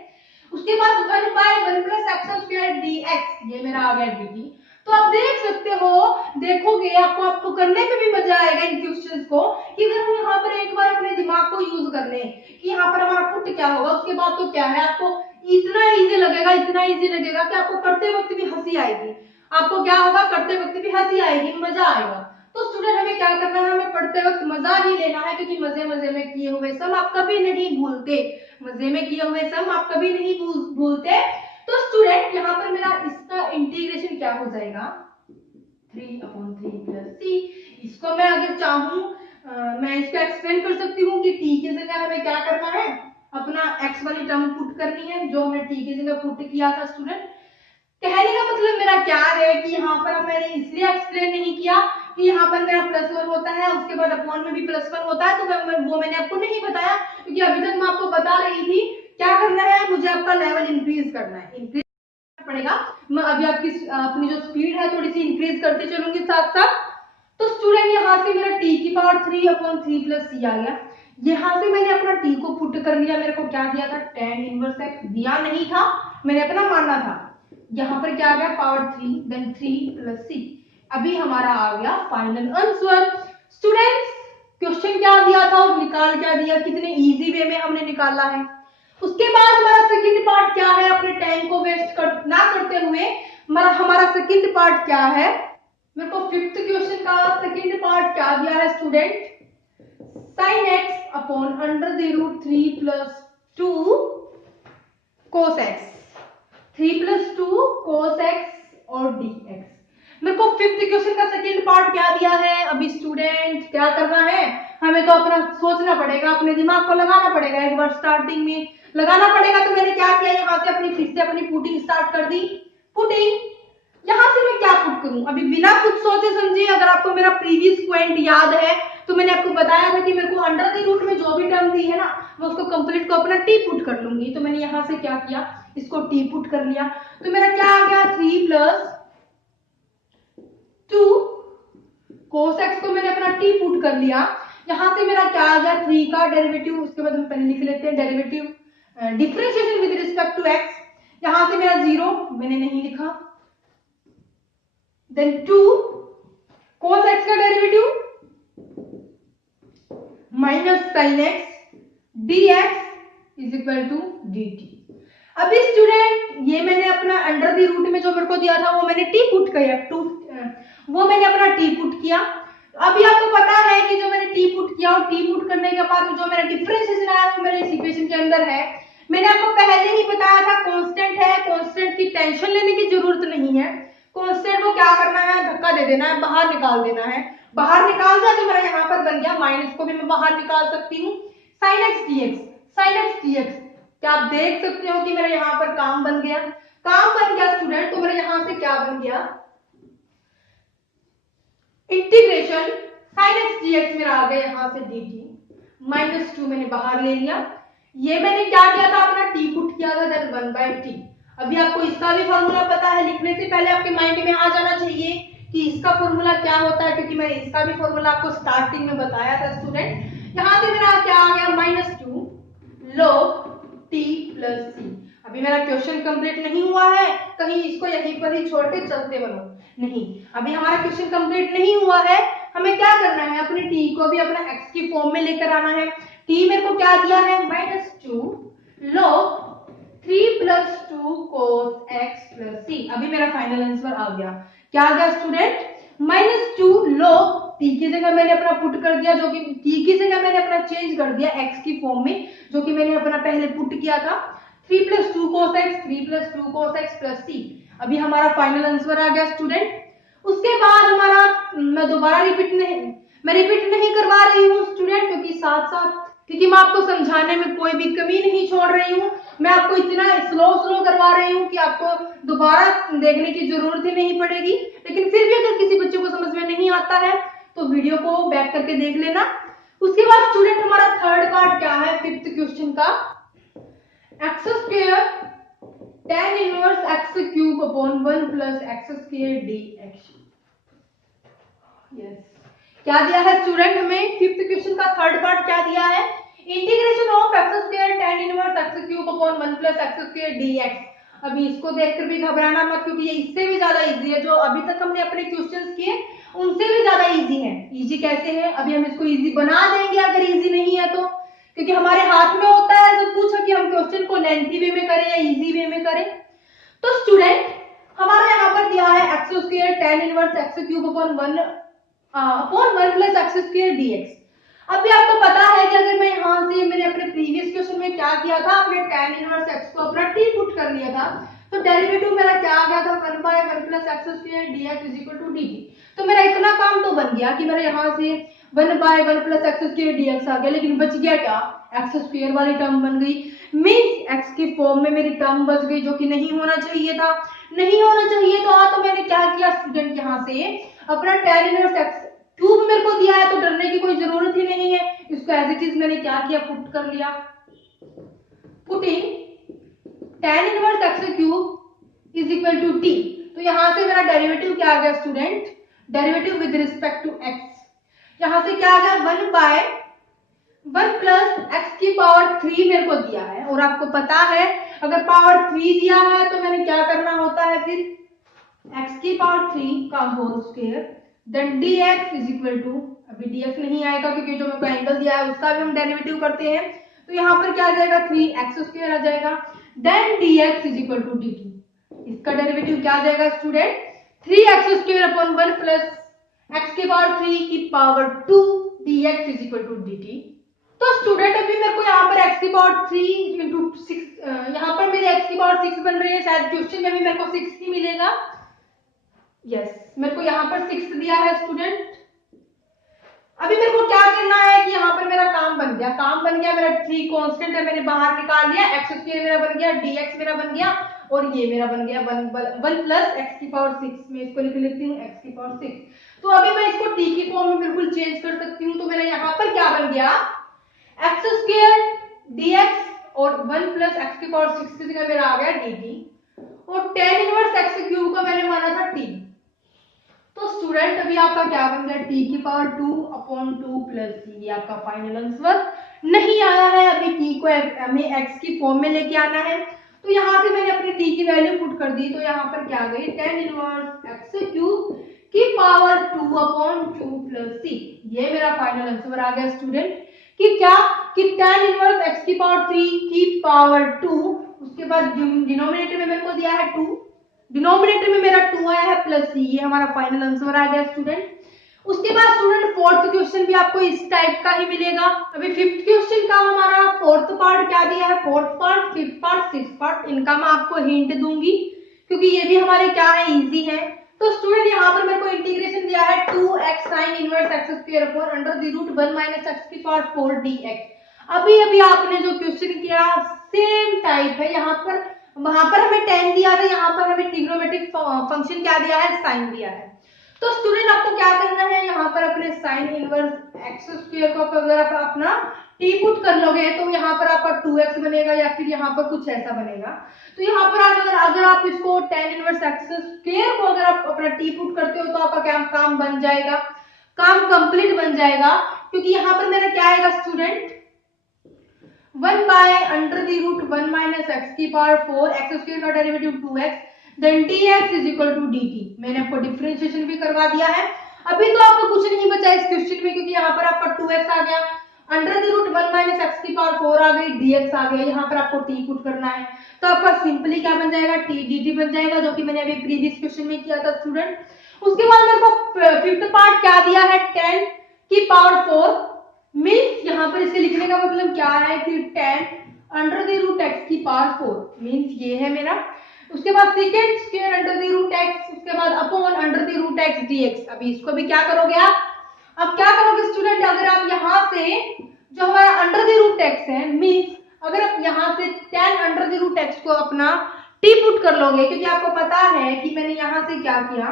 उसके बाद 1/1 प्लस एक्स स्क्वायर dx, ये मेरा आ गया dt। तो आप देख सकते हो, देखोगे आपको करने में भी मजा आएगा इन क्वेश्चंस को, कि अगर हम यहाँ पर एक बार अपने दिमाग को यूज कर लें कि यहाँ पर हमारा पुट क्या होगा, उसके बाद तो क्या है, आपको इतना इजी लगेगा कि आपको करते वक्त भी हंसी आएगी। आपको क्या होगा, करते वक्त भी हंसी आएगी, मजा आएगा। तो स्टूडेंट हमें क्या करना है, हमें पढ़ते वक्त मजा ही लेना है, क्योंकि मजे मजे में किए हुए सम आप कभी नहीं भूलते। मजे में किए हुए सम आप कभी नहीं भूलते। तो स्टूडेंट यहाँ पर मेरा इसका इंटीग्रेशन क्या हो जाएगा, 3/3 प्लस सी। इसको मैं अगर चाहूं मैं इसको एक्सप्लेन कर सकती हूँ कि t की जगह हमें क्या करना है, अपना x वाली टर्म पुट करनी है, जो हमने t की जगह पुट किया था। स्टूडेंट कहने का मतलब मेरा क्या है कि यहाँ पर मैंने इसलिए एक्सप्लेन नहीं किया कि यहाँ पर मेरा +1 होता है, उसके बाद अपॉन में भी +1 होता है, तो वो मैंने आपको नहीं बताया, क्योंकि अभी तक मैं आपको बता रही थी क्या करना है, मुझे आपका लेवल इंक्रीज करना है, इंक्रीज पड़ेगा। मैं अभी आपकी अपनी जो स्पीड है थोड़ी सी इंक्रीज करते चलूंगी साथ साथ। तो स्टूडेंट यहाँ से मेरा t की पावर 3/3 प्लस सी आ गया। यहाँ से मैंने अपना t को पुट कर लिया, मेरे को क्या दिया था, tan इनवर्स x दिया नहीं था, मैंने अपना मानना था। यहाँ पर क्या आ गया, पावर 3 देन 3 प्लस सी। अभी हमारा आ गया फाइनल आंसर। स्टूडेंट्स क्वेश्चन क्या दिया था और निकाल क्या दिया, कितने इजी वे में हमने निकाला है। उसके बाद हमारा सेकंड पार्ट क्या है, अपने टाइम को वेस्ट ना करते हुए हमारा सेकंड पार्ट क्या है, मेरे को फिफ्थ क्वेश्चन का सेकंड पार्ट क्या दिया है student, sin x upon √3 plus 2 cos x, 3 plus 2 cos x और dx। मेरे को फिफ्थ क्वेश्चन का सेकंड पार्ट क्या दिया है। अभी स्टूडेंट क्या करना है, हमें तो अपना सोचना पड़ेगा, अपने दिमाग को लगाना पड़ेगा, एक बार स्टार्टिंग में लगाना पड़ेगा। तो मैंने क्या किया, यहाँ से फिर से अपनी पुटिंग स्टार्ट कर दी। पुटिंग यहाँ से मैं क्या पुट करूं, अभी बिना कुछ सोचे समझे, अगर आपको मेरा प्रीवियस पॉइंट याद है तो मैंने आपको बताया था कि मेरे को √, में जो भी टर्म दी है ना, मैं उसको कंप्लीट को अपना टी पुट कर लूंगी। तो मैंने यहाँ से क्या किया, इसको टी पुट कर लिया। तो मेरा क्या आ गया, 3 प्लस 2 cos x को मैंने अपना टी पुट कर लिया। यहाँ से मेरा क्या आ गया, 3 का डेरिवेटिव, उसके बाद हम पहले लिख लेते हैं derivative differentiation with respect to x। यहाँ से मेरा 0 मैंने नहीं लिखा, देन 2 cos x का derivative minus sin x dx is equal to dt। अभी स्टूडेंट ये मैंने अपना √, में जो मेरे को दिया था वो मैंने टी पुट किया, वो मैंने अपना टी पुट किया। अभी आपको पता है कि जो मैंने टी पुट किया और टी पुट करने के बाद जो मेरा डिफरेंशिएशन आया वो मेरे इस इक्वेशन के अंदर है। मैंने आपको पहले ही बताया था कांस्टेंट है, कांस्टेंट की टेंशन लेने की जरूरत नहीं है। कांस्टेंट को क्या करना है, धक्का दे देना है, बाहर निकाल देना है। बाहर निकाल दिया तो मेरा यहाँ पर बन गया, माइनस को भी मैं बाहर निकाल सकती हूँ, sin x dx। क्या आप देख सकते हो कि मेरा यहाँ पर काम बन गया, स्टूडेंट। तो मेरा यहाँ से क्या बन गया, इंटीग्रेशन sin x dx मेरा आ गया यहाँ से dt, -2 मैंने बाहर ले लिया। ये मैंने क्या किया था, अपना t पुट किया था, दैट 1/t। अभी आपको इसका भी फॉर्मूला पता है, लिखने से पहले आपके माइंड में आ जाना चाहिए कि इसका फॉर्मूला क्या होता है, क्योंकि मैंने इसका भी फॉर्मूला आपको स्टार्टिंग में बताया था स्टूडेंट। यहाँ से मेरा क्या आ गया, -2 log t प्लस सी। अभी मेरा क्वेश्चन कंप्लीट नहीं हुआ है, कहीं इसको यहीं पर ही छोड़ के चलते बनो, नहीं, अभी हमारा क्वेश्चन कंप्लीट नहीं हुआ है। हमें क्या करना है, अपने t को भी अपना x की फॉर्म में लेकर आना है। t मेरे को क्या दिया है, -2 log 3 plus 2 cos x plus C. अभी मेरा फाइनल आंसर आ गया, क्या आ गया स्टूडेंट, -2 log t की जगह मैंने अपना पुट कर दिया, जो कि t की जगह मैंने अपना चेंज कर दिया x की फॉर्म में, जो कि मैंने अपना पहले पुट किया था, 3 plus 2 cos x, 3 plus 2 cos x plus C. अभी हमारा फाइनल आंसर आ गया स्टूडेंट। उसके बाद हमारा मैं दोबारा रिपीट नहीं करवा रही हूँ स्टूडेंट, क्योंकि मैं आपको समझाने में कोई भी कमी नहीं छोड़ रही हूँ। मैं आपको इतना स्लो करवा रही हूँ कि आपको दोबारा देखने की जरूरत ही नहीं पड़ेगी। लेकिन फिर भी अगर किसी बच्चे को समझ में नहीं आता है तो वीडियो को बैक करके देख लेना। उसके बाद स्टूडेंट हमारा थर्ड पार्ट क्या है, फिफ्थ क्वेश्चन का, x² tan inverse x cube upon 1 plus x square D x. Yes, क्या दिया है स्टूडेंट हमें फिफ्थ क्वेश्चन का थर्ड पार्ट क्या दिया है, integration of x square tan inverse x cube upon 1 plus x square dx। अभी इसको देखकर भी घबराना मत, क्योंकि ये इससे भी ज्यादा इजी है, जो अभी तक हमने अपने क्वेश्चंस किए उनसे भी ज्यादा इजी है। इजी कैसे है, अभी हम इसको इजी बना देंगे अगर इजी नहीं है तो, क्योंकि हमारे हाथ में होता है सब कुछ कि हम क्वेश्चन को लेंथी वे में करें या इजी वे में करें। तो स्टूडेंट हमारा यहाँ पर दिया है x square tan inverse x cube upon 1 plus x square dx। अभी आपको पता है कि अगर मैं यहाँ से मैंने अपने प्रीवियस क्वेश्चन में क्या किया था, अपने tan इनवर्स x को अपना t पुट कर लिया था, तो डेरिवेटिव मेरा क्या आ गया था 1/1 plus x square dx is equal to dt। तो मेरा इतना काम तो बन गया कि मेरा यहाँ से 1/1 प्लस एक्स स्क्वायर dx आ गया, लेकिन बच गया क्या, एक्स स्क्वायर वाली टर्म बन गई, मींस x के फॉर्म में मेरी टर्म बच गई, जो कि नहीं होना चाहिए था। नहीं होना चाहिए तो मैंने क्या किया स्टूडेंट, यहाँ से अपना tan इनवर्स x क्यूब मेरे को दिया है तो डरने की कोई जरूरत ही नहीं है, इसको एज इट इज मैंने क्या किया, पुट कर लिया। Putting tan inverse x cube is equal to t, तो यहां से मेरा डेरिवेटिव क्या आ गया student, derivative with respect to x, यहां से क्या आ गया 1/1 प्लस x की पावर 3 मेरे को दिया है, और आपको पता है अगर पावर 3 दिया है तो मैंने क्या करना होता है, फिर x की पावर 3 का whole square then dx is equal to, अभी dx नहीं आएगा क्योंकि जो मेरे को एंगल दिया है उसका भी हम डेरिवेटिव करते हैं, तो यहाँ पर क्या आ जाएगा 3x स्क्वायर आ जाएगा, then dx is equal to dt। इसका डेरिवेटिव क्या आ जाएगा student, 3x square upon 1 plus x की पावर 3 की power 2 dx is equal to dt। तो स्टूडेंट अभी मेरे को यहाँ पर x की पावर 3 इंटू 6, यहाँ पर मेरे x की पावर 6 बन रही है, शायद क्वेश्चन में भी मेरे को 6 ही मिलेगा। यस, मेरे को यहाँ पर 6 दिया है स्टूडेंट। अभी मेरे को क्या करना है कि यहाँ पर मेरा काम बन गया, मेरा 3 कांस्टेंट है, मैंने बाहर निकाल लिया, एक्स स्क्वायर मेरा बन गया, dx मेरा बन गया, और ये मेरा बन गया 1 प्लस एक्स की पावर 6, मैं इसको लिख लेती हूँ एक्स की पावर 6। तो अभी मैं इसको t की फॉर्म में बिल्कुल चेंज कर सकती हूँ, तो मेरा यहाँ पर क्या बन गया, एक्स स्क्वायर dx और 1 प्लस एक्स की पावर 6 की जगह मेरा आ गया dt, और tan इनवर्स एक्स क्यूब का मैंने माना था t। तो स्टूडेंट अभी आपका क्या बन गया, t की पावर 2 अपॉन 2 प्लस c, ये आपका फाइनल आंसर नहीं आया है। अभी t को हमें x की फॉर्म में लेके आना है, तो यहाँ से मैंने अपनी t की वैल्यू पुट कर दी, तो यहाँ पर क्या गई, tan इनवर्स x क्यूब की पावर 2 अपॉन 2 प्लस c, ये मेरा फाइनल आंसर आ गया स्टूडेंट। कि क्या, कि tan इनवर्स x की पावर 3 की पावर 2, उसके बाद डिनोमिनेटर में मेरे को दिया है 2, डिनोमिनेटर में मेरा 2 आया है प्लस c, ये हमारा फाइनल आंसर आ गया स्टूडेंट। उसके बाद स्टूडेंट फोर्थ क्वेश्चन भी आपको इस टाइप का ही मिलेगा। अभी फिफ्थ क्वेश्चन का हमारा फोर्थ पार्ट क्या दिया है, fourth part, fifth part, sixth part, इनका मैं आपको हिंट दूंगी क्योंकि ये भी हमारे क्या है, इजी है। तो स्टूडेंट यहाँ पर मेरे को इंटीग्रेशन दिया है 2x sin inverse x square upon under the root 1 minus x की पावर 4 dx। अभी आपने जो क्वेश्चन किया सेम टाइप है, यहाँ पर वहां पर हमें tan दिया था, यहाँ पर हमें ट्रिग्नोमेट्रिक फंक्शन क्या दिया है, sin दिया है। तो स्टूडेंट आपको क्या करना है, यहाँ पर अपने sin इनवर्स x स्क्वायर को अगर आप अपना t पुट कर लोगे तो यहाँ पर आपका 2x बनेगा, या फिर यहाँ पर कुछ ऐसा बनेगा। तो यहाँ पर अगर आप इसको tan इनवर्स x स्क्वायर को अगर आप अपना t पुट करते हो तो आपका क्या काम बन जाएगा, काम कंप्लीट बन जाएगा, क्योंकि यहाँ पर मेरा क्या आएगा student, 1 by under the root 1 minus x की पावर 4, x स्क्वायर का derivative 2x, then dx is equal to dt। मैंने आपको डिफरेंशिएशन भी करवा दिया है। अभी तो आपको कुछ नहीं बचा इस क्वेश्चन में, क्योंकि यहाँ पर आपका 2x आ गया, under the root 1 minus x की पावर 4 आ गई, dx आ गया, यहाँ पर आपको t पुट करना है, तो आपका सिंपली क्या बन जाएगा, t dt बन जाएगा, जो कि मैंने अभी प्रीवियस क्वेश्चन में किया था स्टूडेंट। उसके बाद मेरे को फिफ्थ पार्ट क्या दिया है, 10 की पावर 4, मीन्स यहाँ पर इसे लिखने का मतलब क्या है कि 10 अंडर द रूट x की पावर 4, मीन्स ये है मेरा। उसके बाद second square under the root x, उसके बाद upon under the root x dx। अभी इसको भी क्या करोगे आप, अब क्या करोगे स्टूडेंट, अगर आप यहाँ से जो हमारा अंडर द रूट x है, मीन्स अगर आप यहाँ से 10 अंडर द रूट x को अपना t पुट कर लोगे, क्योंकि आपको पता है कि मैंने यहाँ से क्या किया,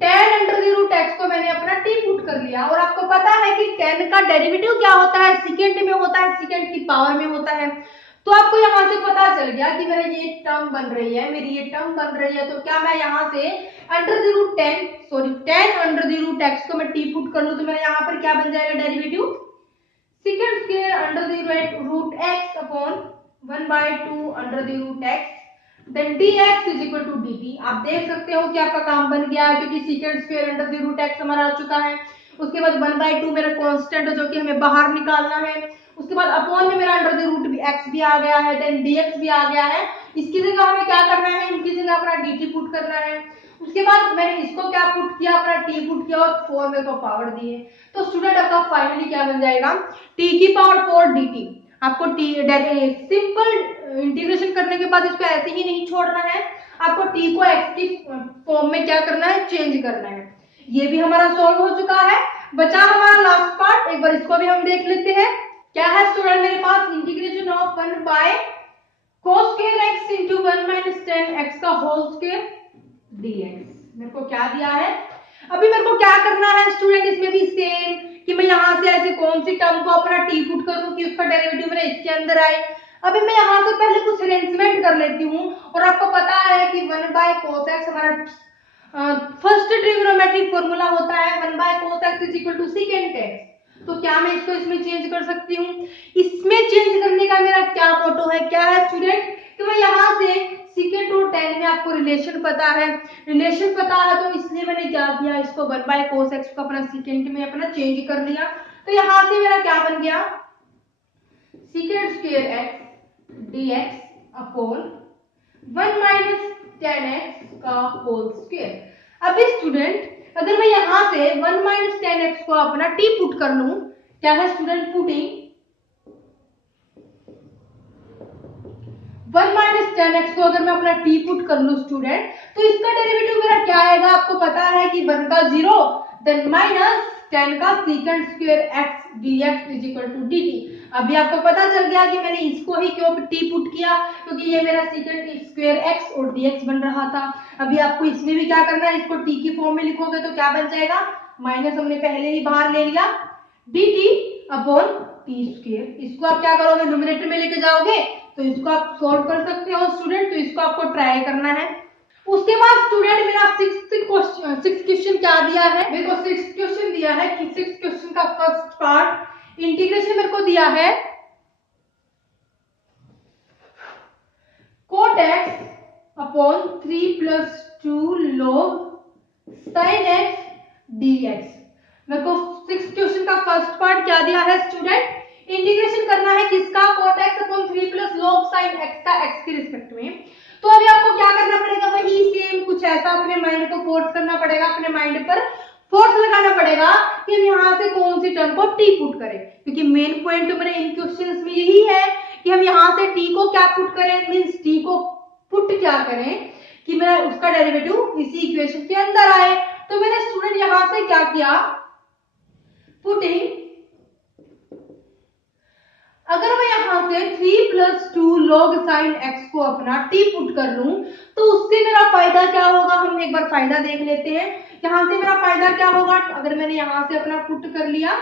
10 अंडर द रूट x को मैंने अपना t पुट कर लिया, और आपको पता है कि 10 का डेरिवेटिव क्या होता है, सेकंड में होता है, सेकंड की पावर में होता है। तो आपको यहाँ से पता पता चल गया कि मेरा ये टर्म बन रही है, मेरी ये टर्म बन रही है, तो क्या मैं यहाँ से under the root 10 under the root x को मैं t पुट कर लूं तो मेरा यहाँ पर क्या बन जाएगा derivative second square under the root x upon 1/2 under the root x then dx is equal to dt। आप देख सकते हो कि आपका काम बन गया है क्योंकि second square under the root x हमारा आ चुका है। उसके बाद 1/2 मेरा कांस्टेंट है जो कि हमें बाहर निकालना है। उसके बाद अपॉन में मेरा अंडर द रूट भी x भी आ गया है, देन dx भी आ गया है। इसकी जगह हमें क्या करना है, इनकी जगह अपना dt पुट करना है। उसके बाद मैंने इसको क्या पुट किया, अपना t पुट किया और 4 मेरे को पावर दी है। तो स्टूडेंट आपका फाइनली क्या बन जाएगा t की पावर 4 dt। आपको सिंपल इंटीग्रेशन करने के बाद इसको ऐसे ही नहीं छोड़ना है, आपको t को x की फॉर्म में क्या करना है, चेंज करना है। ये भी हमारा सॉल्व हो चुका है। बचा हमारा लास्ट पार्ट, एक बार इसको भी हम देख लेते हैं। क्या है स्टूडेंट मेरे पास integration of 1 by cos square x into 1 minus tan x का होल स्क्वायर dx। मेरे को क्या दिया है, अभी मेरे को क्या करना है स्टूडेंट, इसमें भी सेम कि मैं यहाँ से ऐसे कौन सी टर्म को अपना t पुट करूं कि उसका डेरिवेटिव मेरे इसके अंदर आए। अभी मैं यहाँ से पहले कुछ अरेंजमेंट कर लेती हूँ और आपको पता है कि 1 बाय cos x हमारा फर्स्ट ट्रिग्नोमेट्रिक फॉर्मूला होता है 1 by cos x is equal to second x। तो क्या मैं इसको इसमें चेंज कर सकती हूँ, इसमें चेंज करने का मेरा क्या मोटो है, क्या है स्टूडेंट कि मैं यहाँ से सेकेंड और tan में आपको रिलेशन पता है, तो इसलिए मैंने क्या किया, इसको 1 बाय cos x को अपना सेकेंड में अपना चेंज कर लिया। तो यहाँ से मेरा क्या बन गया second square x dx upon 1 minus tan x का होल स्क्वायर। अभी स्टूडेंट अगर मैं यहाँ से 1 माइनस tan x को अपना t पुट कर लूं, क्या है student putting 1 minus tan x को अगर मैं अपना t पुट कर लूं स्टूडेंट, तो इसका डेरिवेटिव मेरा क्या आएगा, आपको पता है कि 1 का 0 देन माइनस tan का second square x dx is equal to dt। अभी आपको पता चल गया कि मैंने इसको ही क्यों t पुट किया, क्योंकि ये मेरा सेकंड स्क्वायर x और dx बन रहा था। अभी आपको इसमें भी क्या करना है, इसको t की फॉर्म में लिखोगे तो क्या बन जाएगा, माइनस हमने पहले ही बाहर ले लिया dt अपॉन t स्क्वायर। इसको आप क्या करोगे, न्यूमरेटर में लेके जाओगे तो इसको आप सॉल्व कर सकते हो स्टूडेंट। तो इसको आपको ट्राई करना है। उसके बाद स्टूडेंट मेरा सिक्स क्वेश्चन क्या दिया है, मेरे को सिक्स क्वेश्चन दिया है कि सिक्स क्वेश्चन का फर्स्ट पार्ट इंटीग्रेशन मेरे को दिया है cot x upon 3 plus 2 log sin x dx। मेरे को सिक्स क्वेश्चन का फर्स्ट पार्ट क्या दिया है स्टूडेंट, इंटीग्रेशन करना है किसका, cot x upon 3 plus log sin x का x के रिस्पेक्ट में। तो अभी आपको क्या करना पड़ेगा, वही सेम कुछ ऐसा अपने माइंड को फोर्स करना पड़ेगा, अपने माइंड पर फोर्स लगाना पड़ेगा कि हम यहाँ से कौन सी टर्म को t पुट करें, क्योंकि मेन पॉइंट तो मेरे इन क्वेश्चंस में यही है कि हम यहाँ से t को क्या पुट करें, मींस t को पुट क्या करें कि मेरा उसका डेरिवेटिव इसी इक्वेशन के अंदर आए। तो मैंने स्टूडेंट यहाँ से क्या किया, पुटिंग अगर मैं यहाँ से 3 प्लस 2 log sin x को अपना t पुट कर लूं तो उससे मेरा फायदा क्या होगा, हम एक बार फायदा देख लेते हैं। यहाँ से मेरा फायदा क्या होगा, अगर मैंने यहाँ से अपना पुट कर लिया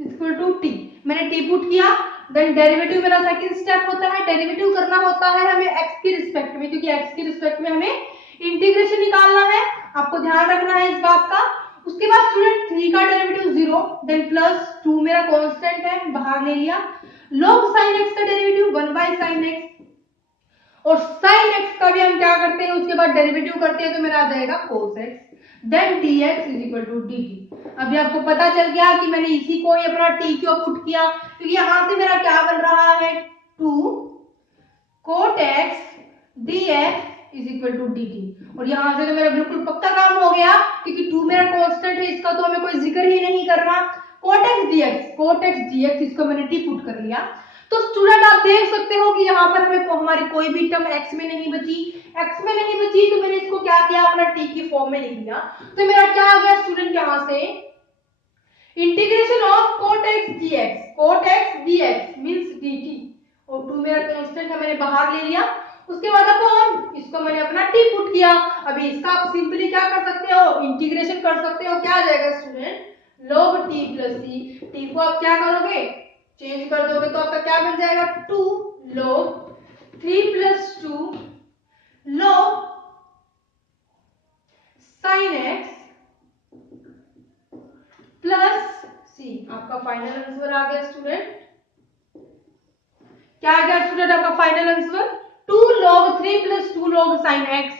इक्वल टू t, मैंने t पुट किया, देन डेरिवेटिव मेरा सेकंड स्टेप होता है, डेरिवेटिव करना होता है हमें x के रिस्पेक्ट में, क्योंकि x के रिस्पेक्ट में हमें इंटीग्रेशन निकालना है, आपको ध्यान रखना है इस बात का। उसके बाद स्टूडेंट 3 का डेरिवेटिव 0 देन प्लस 2 मेरा कांस्टेंट है बाहर ले लिया, log sin x का डेरिवेटिव 1 बाय sin x और sin x का भी हम क्या करते हैं उसके बाद डेरिवेटिव करते हैं तो मेरा आ जाएगा cos x then dx is equal to dt। अभी आपको पता चल गया कि मैंने इसी को ही अपना t क्यों पुट किया, क्योंकि यहाँ से मेरा क्या बन रहा है 2 cot x dx is equal to dt। और यहाँ से तो मेरा बिल्कुल पक्का काम हो गया क्योंकि 2 मेरा कांस्टेंट है, इसका तो हमें कोई जिक्र ही नहीं करना। cot x dx इसको मैंने t पुट कर लिया। तो स्टूडेंट आप देख सकते हो कि यहाँ पर हमें हमारी कोई भी टर्म x में नहीं बची, तो मैंने इसको क्या किया, अपना t की फॉर्म में लिख दिया। तो मेरा क्या आ गया स्टूडेंट, यहाँ से integration of cot x dx means dt और 2 मेरा कांस्टेंट है मैंने बाहर ले लिया। उसके बाद अपॉन इसको मैंने अपना t पुट किया। अभी इसका आप सिंपली क्या कर सकते हो, इंटीग्रेशन कर सकते हो। क्या आ जाएगा student, log t plus c, t को आप क्या करोगे चेंज कर दोगे तो आपका क्या बन जाएगा 2 log 3 plus 2 log sin x plus c। आपका फाइनल आंसर आ गया स्टूडेंट। क्या आ गया स्टूडेंट आपका final answer? 2 log 3 plus 2 log sin x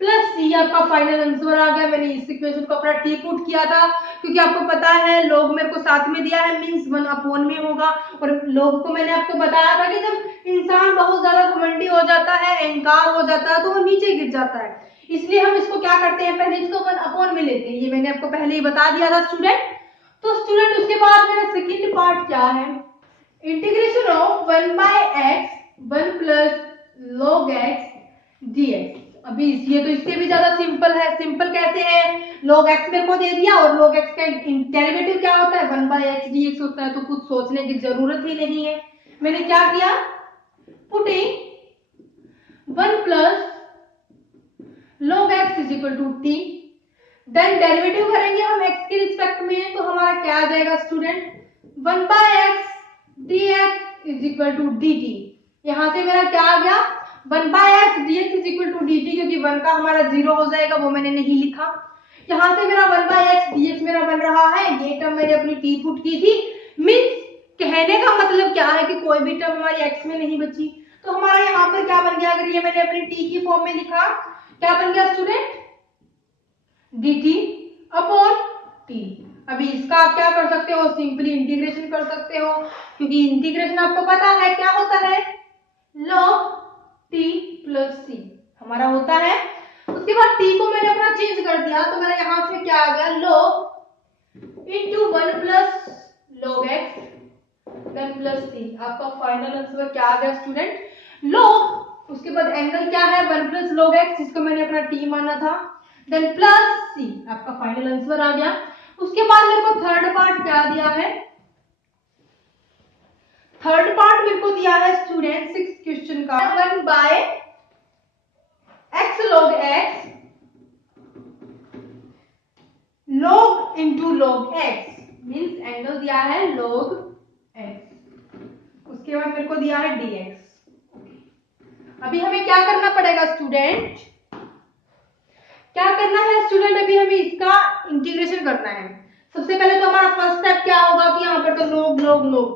plus C आपका फाइनल आंसर आ गया। मैंने इस इक्वेशन को अपना टी पुट किया था क्योंकि आपको पता है log मेरे को साथ में दिया है मींस 1/, में होगा। और log को मैंने आपको बताया था कि जब इंसान बहुत ज्यादा घमंडी हो जाता है, अहंकार हो जाता है, तो वो नीचे गिर जाता है। इसलिए हम इसको क्या करते हैं, पहले इसको 1/, में लेते हैं। ये मैंने आपको पहले ही बता दिया था स्टूडेंट। तो स्टूडेंट उसके बाद मेरा सेकंड पार्ट क्या है, integration of 1/x 1 plus log x dx। अभी ये तो इससे भी ज्यादा सिंपल है। सिंपल कैसे है, log x मेरे को दे दिया और log x का डेरिवेटिव क्या होता है 1/x dx होता है, तो कुछ सोचने की जरूरत ही नहीं है। मैंने क्या किया, putting 1 plus log x is equal to t, then derivative करेंगे हम x के रिस्पेक्ट में, तो हमारा क्या आ जाएगा student 1/x dx is equal to dt। यहां से मेरा क्या आ गया 1/x dx is equal to dt, क्योंकि 1 का हमारा 0 हो जाएगा, वो मैंने नहीं लिखा। यहां से मेरा 1/x dx मेरा बन रहा है, ये टर्म मैंने अपनी टी पुट की थी। मींस कहने का मतलब क्या है कि कोई भी टर्म हमारी x में नहीं बची। तो हमारा यहाँ पर क्या बन गया, अगर ये मैंने अपनी t की फॉर्म में लिखा, क्या बन गया स्टूडेंट dt अपॉन t। अभी इसका आप क्या कर सकते हो, सिंपली इंटीग्रेशन कर सकते हो, क्योंकि इंटीग्रेशन आपको पता है क्या होता है log t प्लस c हमारा होता है। उसके बाद t को मैंने अपना चेंज कर दिया, तो मेरा यहां से क्या आ गया log into 1 plus log x then plus c। आपका फाइनल आंसर क्या आ गया स्टूडेंट log, उसके बाद एंगल क्या है 1 प्लस log x, जिसको मैंने अपना t माना था, देन प्लस c। आपका फाइनल आंसर आ गया। उसके बाद मेरे को थर्ड पार्ट क्या दिया है, थर्ड पार्ट मेरे को दिया है स्टूडेंट 6 क्वेश्चन का 1/x log x log into log x, means angle दिया है log x। उसके बाद मेरे को दिया है dx। अभी हमें क्या करना पड़ेगा स्टूडेंट, क्या करना है स्टूडेंट, अभी हमें इसका इंटीग्रेशन करना है। सबसे पहले तो हमारा फर्स्ट स्टेप क्या होगा कि यहाँ पर तो log log log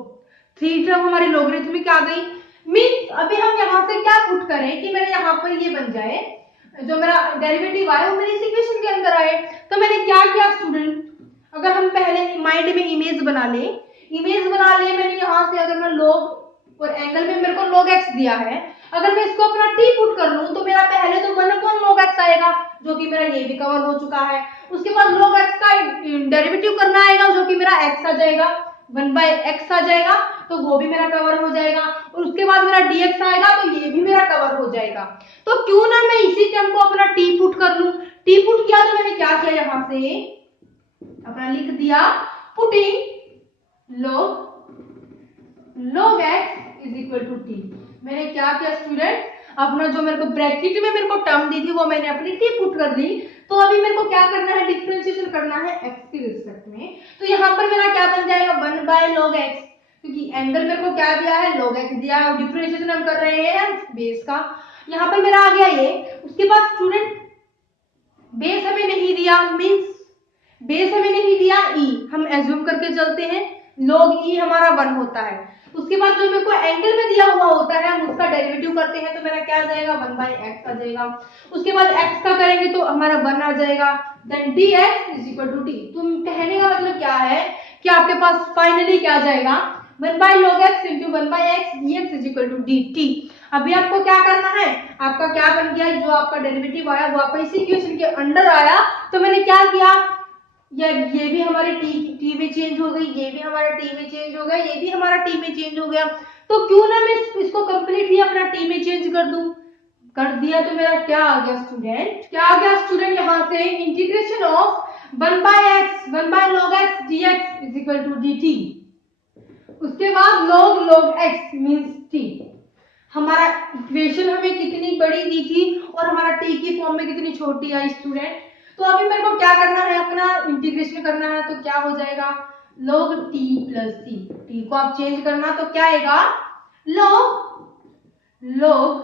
3 टर्म हमारी लोगरिथमिक आ गई। मींस अभी हम यहाँ से क्या पुट करें कि मेरे यहाँ पर ये बन जाए, जो मेरा डेरिवेटिव आए वो मेरी इस इक्वेशन के अंदर आए। तो मैंने क्या किया स्टूडेंट, अगर हम पहले माइंड में इमेज बना ले मैंने यहाँ से, अगर मैं log और एंगल में मेरे को log x दिया है, अगर मैं इसको अपना t पुट कर लूं तो मेरा पहले तो 1 log x आएगा, जो कि मेरा ये भी कवर हो चुका है। उसके बाद log x का डेरिवेटिव करना आएगा, जो कि मेरा x आ जाएगा 1/x आ जाएगा, तो वो भी मेरा कवर हो जाएगा। और उसके बाद मेरा dx आएगा, तो ये भी मेरा कवर हो जाएगा। तो क्यों ना मैं इसी टर्म को अपना t पुट कर लूं। t पुट किया तो मैंने क्या किया, यहाँ से अपना लिख दिया putting log x is equal to t। मैंने क्या किया स्टूडेंट, अपना जो मेरे को ब्रैकेट में मेरे को टर्म दी थी वो मैंने अपनी t पुट कर दी। तो अभी मेरे को क्या करना है, डिफरेंशिएशन करना है x के रिस्पेक्ट में। तो यहाँ पर मेरा क्या बन जाएगा 1/log x, क्योंकि एंगल मेरे को क्या दिया है log x दिया है, और डिफरेंशिएशन हम कर रहे हैं बेस का। यहाँ पर मेरा आ गया ये। उसके बाद स्टूडेंट बेस हमें नहीं दिया, मींस बेस हमें नहीं दिया e, हम एज्यूम करके चलते हैं log e हमारा 1 होता है। उसके बाद जो मेरे को एंगल में दिया हुआ होता है हम उसका डेरिवेटिव करते हैं, तो मेरा क्या आ जाएगा 1/x आ जाएगा। उसके बाद x का करेंगे तो हमारा 1 आ जाएगा, then dx is equal to t। तुम कहने का मतलब क्या है कि आपके पास फाइनली क्या आ जाएगा 1/log x into 1/x dx is equal to dt। अभी आपको क्या करना है, आपका क्या बन गया, जो आपका डेरिवेटिव आया वो आपका इसी इक्वेशन के अंडर आया। तो मैंने क्या किया, ये भी हमारे टी में चेंज हो गई, ये भी हमारा टी में चेंज हो गया, ये भी हमारा टी में चेंज हो गया। तो क्यों ना मैं इसको कंप्लीटली अपना टी में चेंज कर दूं। कर दिया तो मेरा क्या आ गया स्टूडेंट, क्या आ गया स्टूडेंट, यहाँ से integration of 1/log x dx is equal to dt। उसके बाद log x मींस t। हमारा इक्वेशन हमें कितनी बड़ी दी थी और हमारा t की फॉर्म में कितनी छोटी आई स्टूडेंट। तो अभी मेरे को क्या करना है, अपना इंटीग्रेशन करना है। तो क्या हो जाएगा log t plus c, t को आप चेंज करना तो क्या आएगा log log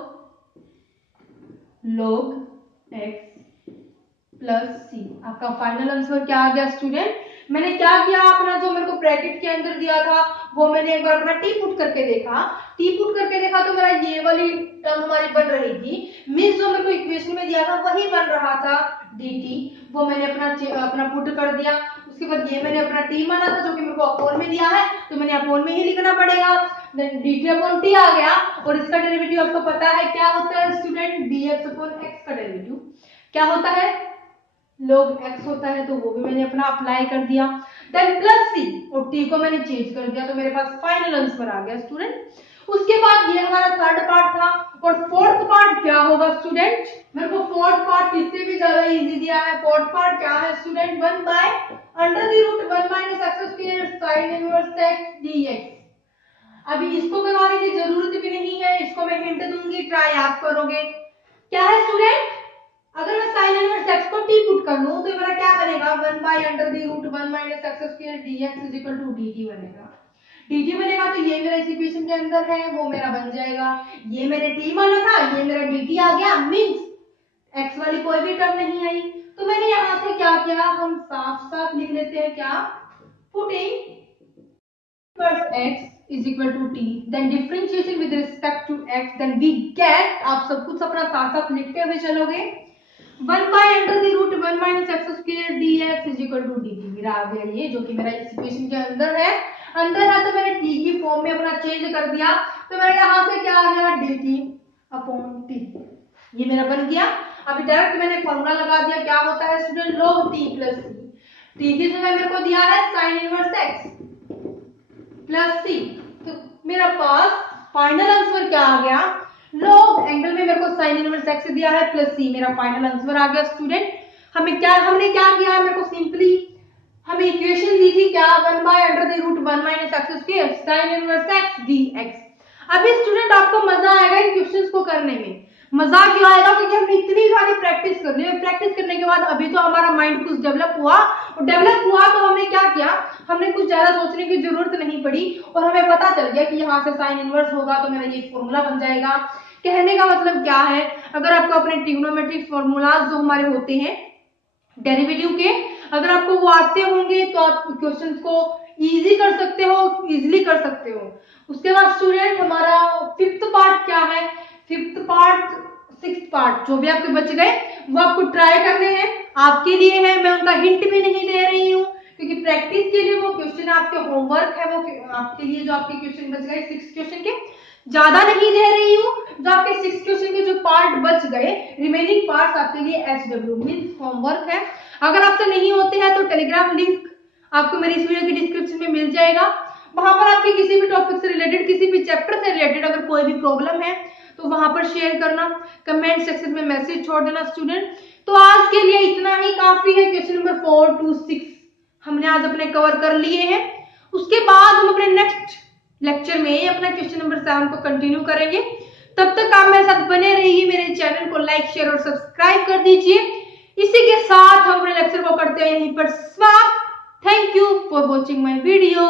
x plus C. आपका फाइनल आंसर क्या आ गया स्टूडेंट? मैंने क्या किया, अपना जो मेरे को ब्रैकेट के अंदर दिया था वो मैंने एक बार अपना टी पुट करके देखा। तो मेरा ये वाली टर्म हमारी बन रही थी, मींस जो मेरे को इक्वेशन में दिया था वही बन रहा था dt, वो मैंने अपना पुट कर दिया। उसके बाद ये मैंने अपना t माना था जो कि मेरे को अपोन में दिया है, तो मैंने अपोन में ही लिखना पड़ेगा। देन dt अपॉन t आ गया, और इसका डेरिवेटिव आपको पता है क्या होता है स्टूडेंट? dx अपॉन x का डेरिवेटिव क्या होता है? log x होता है, तो वो भी मैंने अपना अप्लाई कर दिया। देन प्लस सी, और t को मैंने चेंज कर दिया, तो मेरे पास फाइनल आंसर आ गया स्टूडेंट। उसके बाद ये हमारा थर्ड पार्ट था, और फोर्थ पार्ट क्या होगा स्टूडेंट? मेरे को फोर्थ पार्ट किससे भी ज्यादा इजी दिया है। फोर्थ पार्ट क्या है student? 1 by under the root 1 minus x square sine inverse x dx। अभी इसको करवाने की जरूरत भी नहीं है, इसको मैं हिंट दूंगी, ट्राई आप करोगे। क्या है स्टूडेंट? अगर मैं साइन इनवर्स x को t पुट कर लूं तो मेरा क्या बनेगा? 1 by under the root 1 minus x square dx is equal to dt बनेगा। dt बनेगा तो ये मेरा इस इक्वेशन के अंदर है, वो मेरा बन जाएगा। ये मैंने t माना था, ये मेरा dt आ गया, मींस x वाली कोई भी टर्म नहीं आई। तो मैंने यहां से क्या किया, हम साफ साफ लिख लेते हैं क्या? Putting x is equal to t, then differentiation with respect to x, then we get, आप सब कुछ अपना साथ साथ लिखते हुए चलोगे, 1 by under the root 1 minus x square dx is equal to dt। मेरा आ गया ये, जो कि मेरा इस इक्वेशन के अंदर है। तो मैंने t की फॉर्म में अपना चेंज कर दिया, तो मेरा यहाँ से क्या आ गया? dt अपॉन t, ये मेरा बन गया। अभी डायरेक्ट मैंने फॉर्मूला लगा दिया, क्या होता है student? log t plus c, t की जगह मेरे को दिया है sin इनवर्स x प्लस सी, तो मेरा पास फाइनल आंसर क्या आ गया? log एंगल में मेरे को sin इनवर्स x दिया है प्लस सी, मेरा फाइनल आंसर आ गया स्टूडेंट। हमने क्या किया, मेरे को सिंपली हमें इक्वेशन दी थी क्या? 1 by under the root 1 minus x square sin inverse x dx। अभी स्टूडेंट आपको मजा आएगा इन क्वेश्चंस को करने में। मजा क्यों आएगा? क्योंकि हमने इतनी सारी प्रैक्टिस कर ली, प्रैक्टिस करने के बाद अभी तो हमारा माइंड कुछ डेवलप हुआ, और डेवलप हुआ तो हमने क्या किया, हमने कुछ ज्यादा सोचने की जरूरत नहीं पड़ी, और हमें पता चल गया कि यहाँ से साइन इनवर्स होगा तो मेरा ये फॉर्मूला बन जाएगा। कहने का मतलब क्या है, अगर आपको अपने ट्रिग्नोमेट्रिक फॉर्मूलाज जो हमारे होते हैं डेरिवेटिव के, अगर आपको वो आते होंगे तो आप क्वेश्चंस को इजी कर सकते हो, इजीली कर सकते हो। उसके बाद स्टूडेंट हमारा फिफ्थ पार्ट क्या है? फिफ्थ पार्ट, सिक्स्थ पार्ट जो भी आपके बच गए वो आपको ट्राई करने हैं, आपके लिए है, मैं उनका हिंट भी नहीं दे रही हूँ, क्योंकि प्रैक्टिस के लिए वो क्वेश्चन आपके होमवर्क है, वो आपके लिए जो आपके क्वेश्चन बच गए 6 क्वेश्चन के, ज्यादा नहीं दे रही हूँ। जो आपके 6 क्वेश्चन के जो पार्ट बच गए, रिमेनिंग पार्ट आपके लिए SW मींस होमवर्क है। अगर आपसे नहीं होते हैं तो टेलीग्राम लिंक आपको मेरी इस वीडियो की डिस्क्रिप्शन में मिल जाएगा, वहां पर आपके किसी भी टॉपिक से रिलेटेड, किसी भी चैप्टर से रिलेटेड अगर कोई भी प्रॉब्लम है तो वहां पर शेयर करना, कमेंट सेक्शन में मैसेज छोड़ देना स्टूडेंट। तो आज के लिए इतना ही काफी है, क्वेश्चन नंबर 4 to 6 हमने आज अपने कवर कर लिए हैं। उसके बाद हम अपने नेक्स्ट लेक्चर में अपना क्वेश्चन नंबर 7 को कंटिन्यू करेंगे। तब तक आप मेरे साथ बने रहिए, मेरे चैनल को लाइक शेयर और सब्सक्राइब कर दीजिए। इसी के साथ हम अपने लेक्चर को करते हैं यहीं पर समाप्त। Thank you for watching my video.